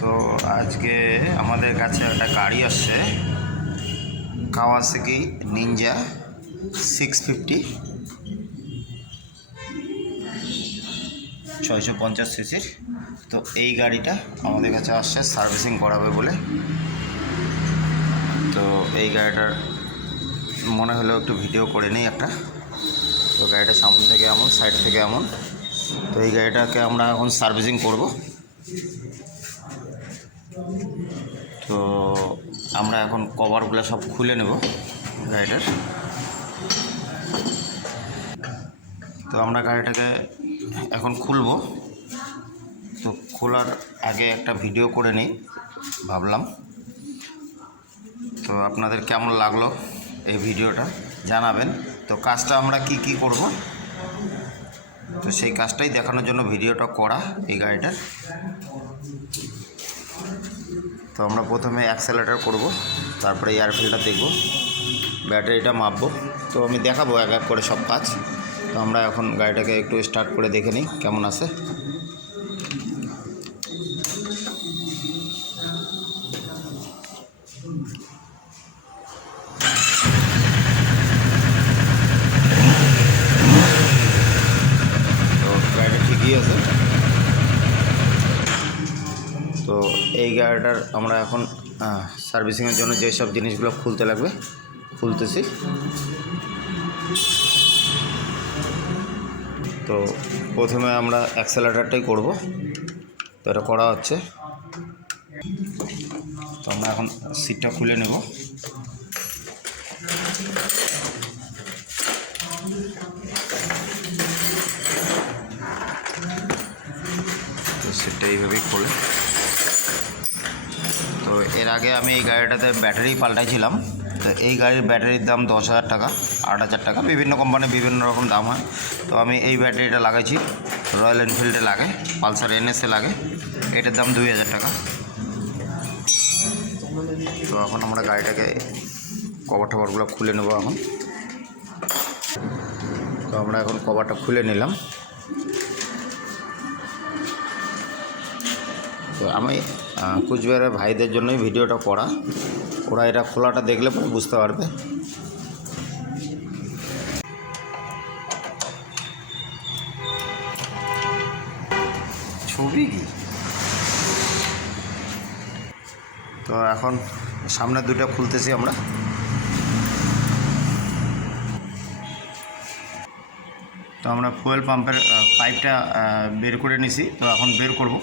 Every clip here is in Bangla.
তো আজকে আমাদের কাছে একটা গাড়ি আসছে, কাওয়াসাকি নিনজা 650 650 সিসির। তো এই গাড়িটা আমাদের কাছে আসছে সার্ভিসিং করাবে বলে। তো এই গাড়িটার মনে হলো একটু ভিডিও করে নিই একটা। তো গাড়িটা সামনে থেকে এমন, সাইড থেকে এমন। তো এই গাড়িটাকে আমরা এখন সার্ভিসিং করব। তো আমরা এখন কভারগুলো সব খুলে নেব গাড়িটার। তো আমরা গাড়িটাকে এখন খুলব। তো খোলার আগে একটা ভিডিও করে নিই ভাবলাম। তো আপনাদের কেমন লাগলো এই ভিডিওটা জানাবেন। তো কাজটা আমরা কি করব, তো সেই কাজটাই দেখানোর জন্য ভিডিওটা করা এই গাড়িটার। তো আমরা প্রথমে অ্যাক্সেলারেটর করব, তারপরে এয়ার ফিল্টার দেখব, ব্যাটারিটা মাপবো। তো আমি দেখাবো এক এক করে সব কাজ। তো আমরা এখন গাড়িটাকে একটু স্টার্ট করে দেখে নিই কেমন আছে। তো গাড়িটা ঠিকই আছে। তো এই গাড়িটার আমরা এখন সার্ভিসিংয়ের জন্য যেসব জিনিসগুলো খুলতে লাগবে খুলতেছি। তো প্রথমে আমরা অ্যাক্সেলারেটরটাই করব। তো এটা করা হচ্ছে। তো আমরা এখন সিটটা খুলে নেব। তো সিটটা এইভাবেই খোলে। তো এর আগে আমি এই গাড়িটাতে ব্যাটারি পাল্টাইছিলাম। তো এই গাড়ির ব্যাটারির দাম 10,000 টাকা, 8,000 টাকা, বিভিন্ন কোম্পানি বিভিন্ন রকম দাম হয়। তো আমি এই ব্যাটারিটা লাগাইছি, রয়্যাল এনফিল্ডে লাগে, পালসার NS লাগে। এটার দাম 2,000 টাকা। তো এখন আমরা গাড়িটাকে কভার টভারগুলো খুলে নেব এখন। তো আমরা এখন কভারটা খুলে নিলাম। তো আমি কুচবিহারের ভাইদের জন্যই ভিডিওটা করা। ওরা এটা খোলাটা দেখলে বুঝতে পারবে। ছবি কি? তো এখন সামনের দুটো খুলতেছি আমরা। তো আমরা ফুয়েল পাম্পের পাইপটা বের করে নিছি। তো এখন বের করব।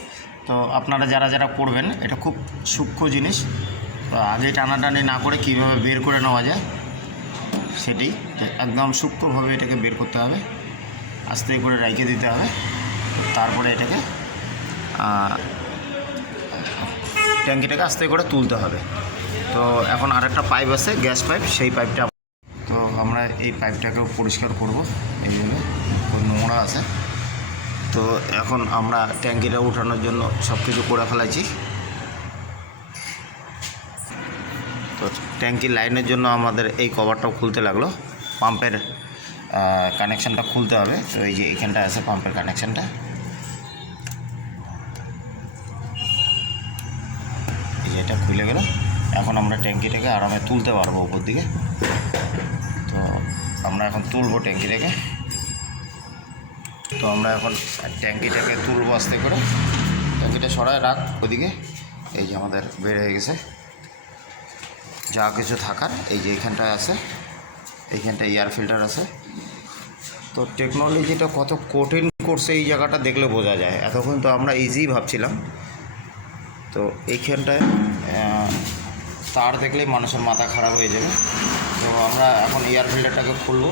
তো আপনারা যারা করবেন, এটা খুব সূক্ষ্ম জিনিস। তো আগে টানাটানি না করে কীভাবে বের করে নেওয়া যায় সেটি একদম সূক্ষ্মভাবে এটাকে বের করতে হবে, আস্তে করে রেখে দিতে হবে। তারপরে এটাকে ট্যাঙ্কিটাকে আস্তে করে তুলতে হবে। তো এখন আরেকটা পাইপ আছে, গ্যাস পাইপ, সেই পাইপটা। তো আমরা এই পাইপটাকেও পরিষ্কার করব। এইভাবে নোংরা আছে। তো এখন আমরা ট্যাঙ্কিটা উঠানোর জন্য সব কিছু করে ফেলাইছি। তো ট্যাঙ্কির লাইনের জন্য আমাদের এই কভারটাও খুলতে লাগলো। পাম্পের কানেকশানটা খুলতে হবে। তো এই যে এখানটা আছে পাম্পের কানেকশানটা। এই যে এটা খুলে গেল। এখন আমরা ট্যাঙ্কিটাকে আরামে তুলতে পারবো উপর দিকে। তো আমরা এখন তুলবো ট্যাঙ্কিটাকে। তো আমরা এখন ট্যাঙ্কিটাকে তুলবো আস্তে করে। ট্যাঙ্কিটা সরায় রাখ ওদিকে। এই যে আমাদের বের হয়ে গেছে যা কিছু থাকার। এই যে এইখানটায় আছে, এইখানটা এয়ার ফিল্টার আছে। তো টেকনোলজিটা কত কঠিন করছে এই জায়গাটা দেখলে বোঝা যায়। এতক্ষণ তো আমরা ইজি ভাবছিলাম। তো এইখানটায় তার দেখলেই মানুষের মাথা খারাপ হয়ে যাবে। তো আমরা এখন এয়ার ফিল্টারটাকে খুলবো।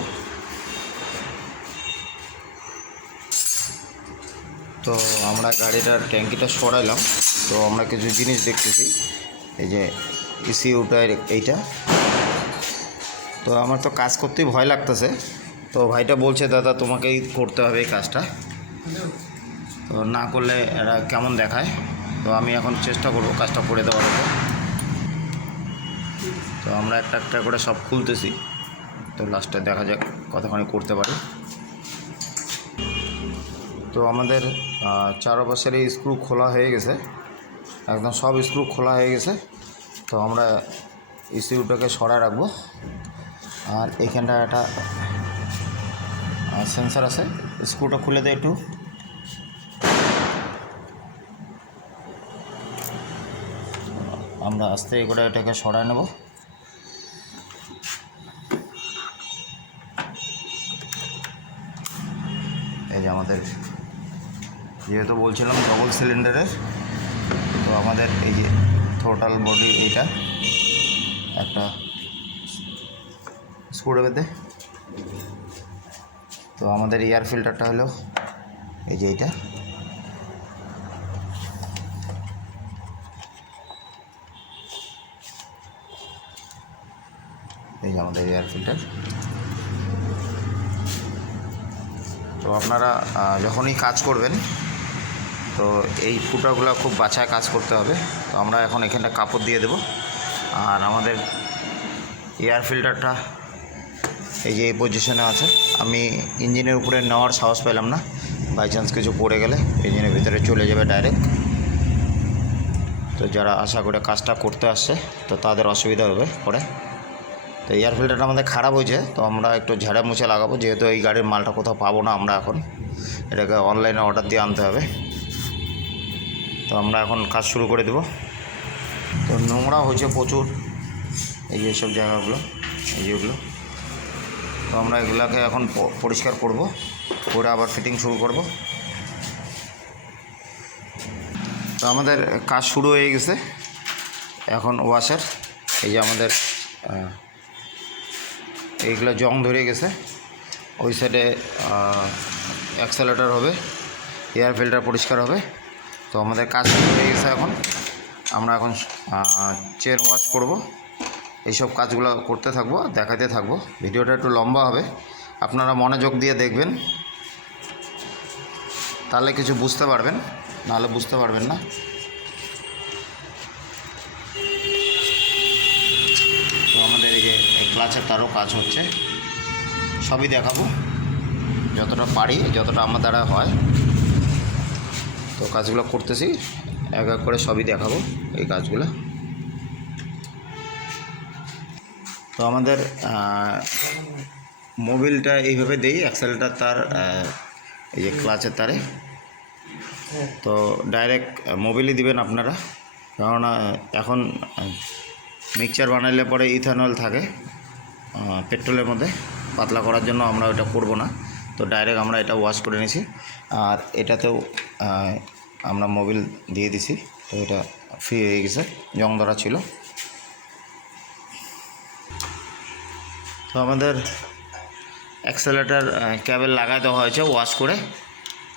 তো আমরা গাড়িটার ট্যাঙ্কিটা সরাইলাম। তো আমরা কিছু জিনিস দেখতেছি। এই যে ECUটার এইটা। তো আমার তো কাজ করতেই ভয় লাগতেছে। তো ভাইটা বলছে দাদা তোমাকেই করতে হবে এই কাজটা, তো না করলে এরা কেমন দেখায়। তো আমি এখন চেষ্টা করব কাজটা করে দেওয়ার উপর। তো আমরা একটা একটা করে সব খুলতেছি। তো লাস্টে দেখা যাক কতখানি করতে পারি। তো আমাদের চারপাশের এই স্ক্রু খোলা হয়ে গেছে। একদম সব স্ক্রু খোলা হয়ে গেছে। তো আমরা ইসিউটাকে সরায় রাখবো। আর এইখানটা একটা সেন্সার আছে, স্ক্রুটা খুলে দেয় একটু। আমরা আস্তে করে এটাকে সরায় নেব। এই যে আমাদের যেহেতু বলছিলাম ডবল সিলিন্ডারের, তো আমাদের এই যে টোটাল বডি এইটা একটা স্ক্রুড্রাইভার দেয়। তো আমাদের এয়ার ফিল্টারটা হলো এই যে এইটা। এই যে আমাদের এয়ার ফিল্টার। তো আপনারা যখনই কাজ করবেন তো এই ফুটাগুলো খুব বাছায় কাজ করতে হবে। তো আমরা এখন এখানটা কাপড় দিয়ে দেব। আর আমাদের এয়ার ফিল্টারটা এই যে এই পজিশনে আছে। আমি ইঞ্জিনের উপরে নেওয়ার সাহস পেলাম না, বাই চান্স কিছু পড়ে গেলে ইঞ্জিনের ভিতরে চলে যাবে ডাইরেক্ট। তো যারা আশা করে কাজটা করতে আসছে তো তাদের অসুবিধা হবে পরে। তো এয়ার ফিল্টারটা আমাদের খারাপ হয়েছে, তো আমরা একটু ঝাড়া মুছে লাগাবো, যেহেতু এই গাড়ির মালটা কোথাও পাবো না আমরা এখন, এটাকে অনলাইনে অর্ডার দিয়ে আনতে হবে। তো আমরা এখন কাজ শুরু করে দেব। তো নোংরা হয়েছে প্রচুর, এই যে সব জায়গাগুলো, এই যেগুলো। তো আমরা এগুলোকে এখন পরিষ্কার করব, করে আবার ফিটিং শুরু করব। তো আমাদের কাজ শুরু হয়ে গেছে। এখন ওয়াশার, এই যে আমাদের এইগুলো জং ধরে গেছে। ওই সাইডে অ্যাক্সেলেটর হবে, এয়ার ফিল্টার পরিষ্কার হবে। তো আমাদের কাজ শুরু হয়ে গেছে। এখন আমরা এখন চেন ওয়াশ করব। এইসব কাজগুলো করতে থাকবো, দেখাতে থাকবো। ভিডিওটা একটু লম্বা হবে, আপনারা মনোযোগ দিয়ে দেখবেন, তাহলে কিছু বুঝতে পারবেন, নাহলে বুঝতে পারবেন না। তো আমাদের এই যে ক্লাচের তারও কাজ হচ্ছে, সবই দেখাবো যতটা পারি, যতটা আমার দ্বারা হয়। তো কাজগুলো করতেছি, এক এক করে সবই দেখাবো এই কাজগুলো। তো আমাদের মোবিলটা এইভাবে দেই, অ্যাক্সেলটার তার এই যে ক্লাচের তারে। তো ডাইরেক্ট মোবিলই দিবেন আপনারা, কেননা এখন মিক্সচার বানাইলে পরে ইথানল থাকে পেট্রোলের মধ্যে, পাতলা করার জন্য আমরা ওটা করব না। তো ডাইরেক্ট আমরা এটা ওয়াশ করে নিয়েছি। আর এটাতেও আমরা মোবিল দিয়ে দিছি। তো এটা ফ্রি হয়ে গেছে, জং ধরা ছিল। তো আমাদের অ্যাক্সেলেটার ক্যাবেল লাগাই দেওয়া হয়েছে, ওয়াশ করে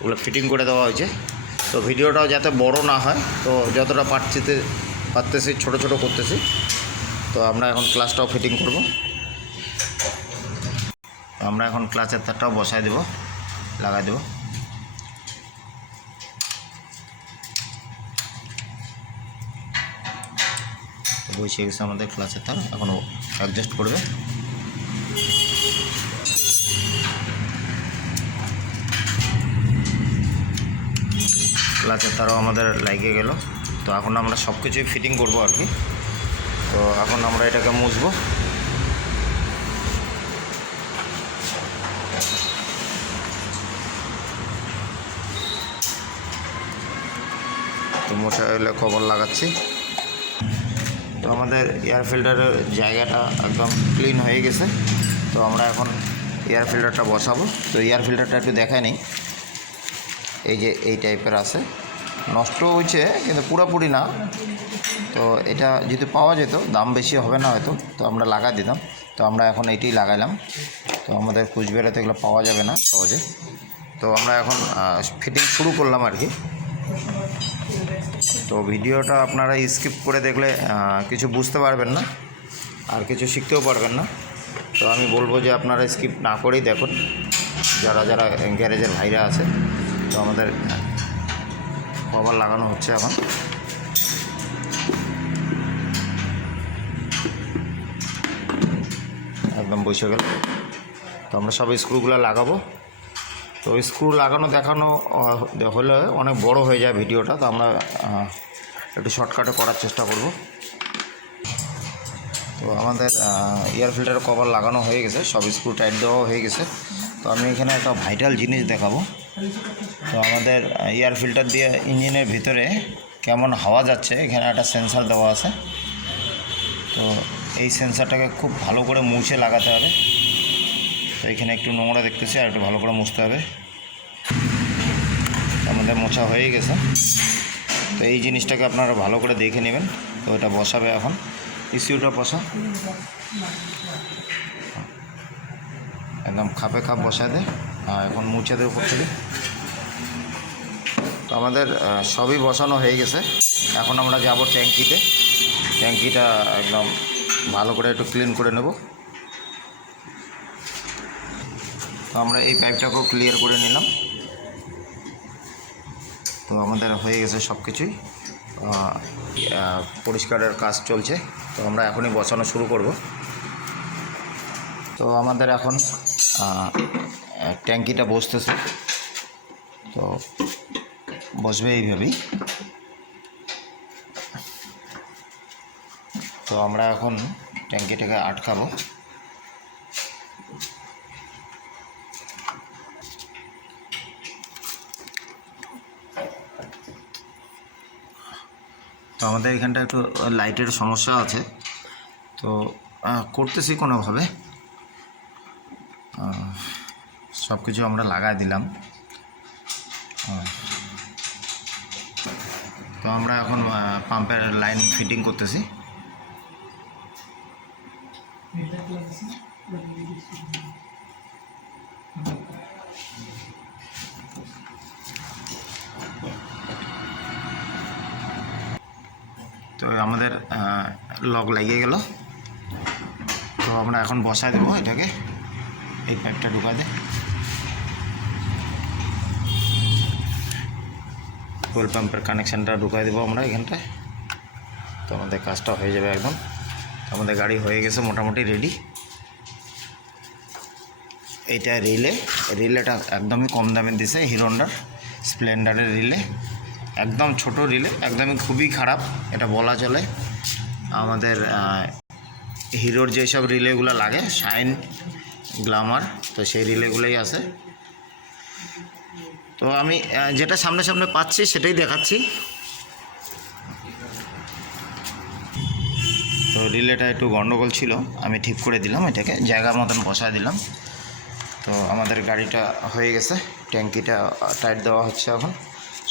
ওগুলো ফিটিং করে দেওয়া হয়েছে। তো ভিডিওটাও যাতে বড় না হয়, তো যতটা পারতেছি ছোট ছোট করতেছি। তো আমরা এখন ক্লাচটাও ফিটিং করব। আমরা এখন ক্লাচের তারটাও বসায় দেব, লাগাই দেব। বসিয়ে গেছে আমাদের ক্লাচের তার, এখন অ্যাডজাস্ট করবে। ক্লাচের তারও আমাদের লাগিয়ে গেল। তো এখন আমরা সব কিছুই ফিটিং করবো আর কি। তো এখন আমরা এটাকে মুছবো। তো মোছা হলে কভার লাগাচ্ছি। তো আমাদের এয়ার ফিল্টারের জায়গাটা একদম ক্লিন হয়ে গেছে। তো আমরা এখন এয়ার ফিল্টারটা বসাবো। তো এয়ার ফিল্টারটা একটু দেখায় নিই। এই যে এই টাইপের আছে, নষ্ট হয়েছে কিন্তু পুরোপুরি না। তো এটা যদি পাওয়া যেত, দাম বেশি হবে না হয়তো, তো আমরা লাগাই দিতাম। তো আমরা এখন এইটাই লাগাইলাম। তো আমাদের কুচবিহারে এগুলো পাওয়া যাবে না সহজে। তো আমরা এখন ফিটিং শুরু করলাম আর কি। তো ভিডিওটা আপনারা স্কিপ করে দেখলে কিছু বুঝতে পারবেন না, আর কিছু শিখতেও পারবেন না। তো আমি বলবো যে আপনারা স্কিপ না করেই দেখুন, যারা যারা গ্যারেজের ভাইরা আছে। তো আমাদের কভার লাগানো হচ্ছে এখন। একদম বসে গেল। তো আমরা সব স্ক্রুগুলো লাগাবো। তো স্ক্রু লাগানো দেখানো হলে অনেক বড় হয়ে যায় ভিডিওটা। তো আমরা একটু শর্টকাটে করার চেষ্টা করব। তো আমাদের এয়ার ফিল্টারের কভার লাগানো হয়ে গেছে, সব স্ক্রু টাইট দেওয়া হয়ে গেছে। তো আমি এখানে একটা ভাইটাল জিনিস দেখাবো। তো আমাদের এয়ার ফিল্টার দিয়ে ইঞ্জিনের ভিতরে কেমন হাওয়া যাচ্ছে এখানে একটা সেন্সার দেওয়া আছে। তো এই সেন্সারটাকে খুব ভালো করে মুছে লাগাতে হবে। তো এখানে একটু নোংরা দেখতেছি, আর একটু ভালো করে মুছতে হবে। আমাদের মোছা হয়ে গেছে। তো এই জিনিসটাকে আপনারা ভালো করে দেখে নেবেন। তো এটা বসাবে এখন, ইসিউটা বসা একদম খাপে খাপ বসায় দে। এখন মুছে দে উপর থেকে। তো আমাদের সবই বসানো হয়ে গেছে। এখন আমরা যাব ট্যাঙ্কিতে। ট্যাঙ্কিটা একদম ভালো করে একটু ক্লিন করে নেব। তো আমরা এই পাইপটাকেও ক্লিয়ার করে নিলাম। তো আমাদের হয়ে গেছে সব কিছুই, পরিষ্কারের কাজ চলছে। তো আমরা এখনই বসানো শুরু করব। তো আমাদের এখন ট্যাঙ্কিটা বসতেছে। তো বসবে এইভাবেই। তো আমরা এখন ট্যাঙ্কিটাকে আটকাবো। তো আমাদের এখানটা একটু লাইটের সমস্যা আছে। তো করতেছি কোনোভাবে, সব কিছু আমরা লাগাই দিলাম। তো আমরা এখন পাম্পের লাইন ফিটিং করতেছি। তো আমাদের লক লাগিয়ে গেল। তো আমরা এখন বসায় দেবো এটাকে। এই পাইপটা ঢুকা দে, ফুয়েল পাম্পের কানেকশানটা ঢুকাই দেবো আমরা এখানটায়। তো আমাদের কাজটা হয়ে যাবে একদম। আমাদের গাড়ি হয়ে গেছে মোটামুটি রেডি। এইটা রিলেটা একদমই কম দামে দিছে, হিরো হন্ডার স্প্লেন্ডারের রিলে। একদম ছোট রিলে, একদমই খুবই খারাপ এটা বলা চলে। আমাদের হিরোর যেসব রিলেগুলো লাগে, শাইন, গ্ল্যামার, তো সেই রিলেগুলোই আছে। তো আমি যেটা সামনে সামনে পাচ্ছি সেটাই দেখাচ্ছি। তো রিলেটা একটু গন্ডগোল ছিল, আমি ঠিক করে দিলাম, এটাকে জায়গার মতন বসায় দিলাম। তো আমাদের গাড়িটা হয়ে গেছে, ট্যাঙ্কিটা টাইট দেওয়া হচ্ছে এখন,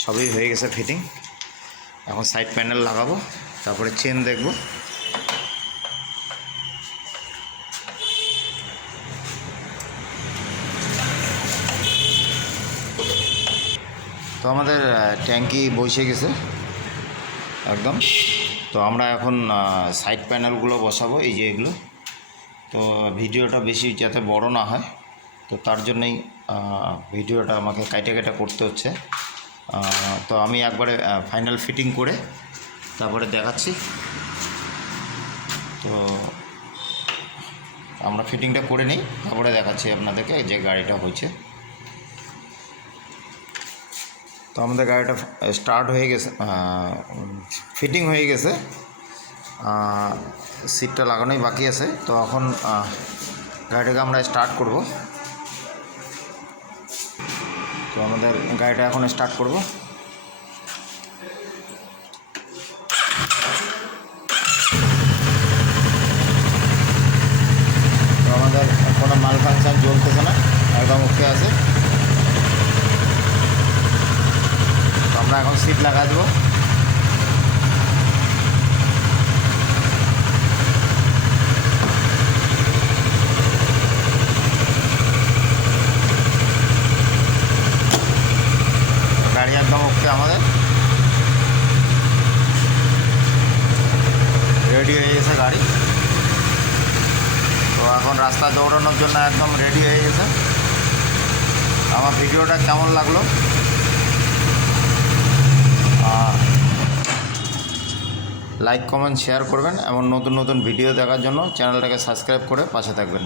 সবই হয়ে গেছে ফিটিং। এখন সাইড প্যানেল লাগাবো, তারপরে চেন দেখব। তো আমাদের ট্যাঙ্কি বসে গেছে একদম। তো আমরা এখন সাইড প্যানেলগুলো বসাবো, এই যে এগুলো। তো ভিডিওটা বেশি যাতে বড় না হয়, তো তার জন্যই ভিডিওটা আমাকে কাইটা কাইটা করতে হচ্ছে। তো আমি একবারে ফাইনাল ফিটিং করে তারপরে দেখাচ্ছি। তো আমরা ফিটিংটা করে নিই, তারপরে দেখাচ্ছি আপনাদেরকে যে গাড়িটা হয়েছে। তো আমাদের গাড়িটা স্টার্ট হয়ে গেছে, ফিটিং হয়ে গেছে, সিটটা লাগানোই বাকি আছে। তো এখন গাড়িটাকে আমরা স্টার্ট করব। তো আমাদের গাড়িটা এখন স্টার্ট করব। তো আমাদের কোনো মাল ফাংশন জ্বলতেছে না, একদম ওকে আছে। তো আমরা এখন সিট লাগাই দেবো। গাড়ি একদম ওকে, আমাদের রেডি হয়ে গেছে গাড়ি। তো এখন রাস্তা দৌড়ানোর জন্য একদম রেডি হয়ে গেছে। আমার ভিডিওটা কেমন লাগলো লাইক, কমেন্ট, শেয়ার করবেন। এমন নতুন নতুন ভিডিও দেখার জন্য চ্যানেলটাকে সাবস্ক্রাইব করে পাশে থাকবেন।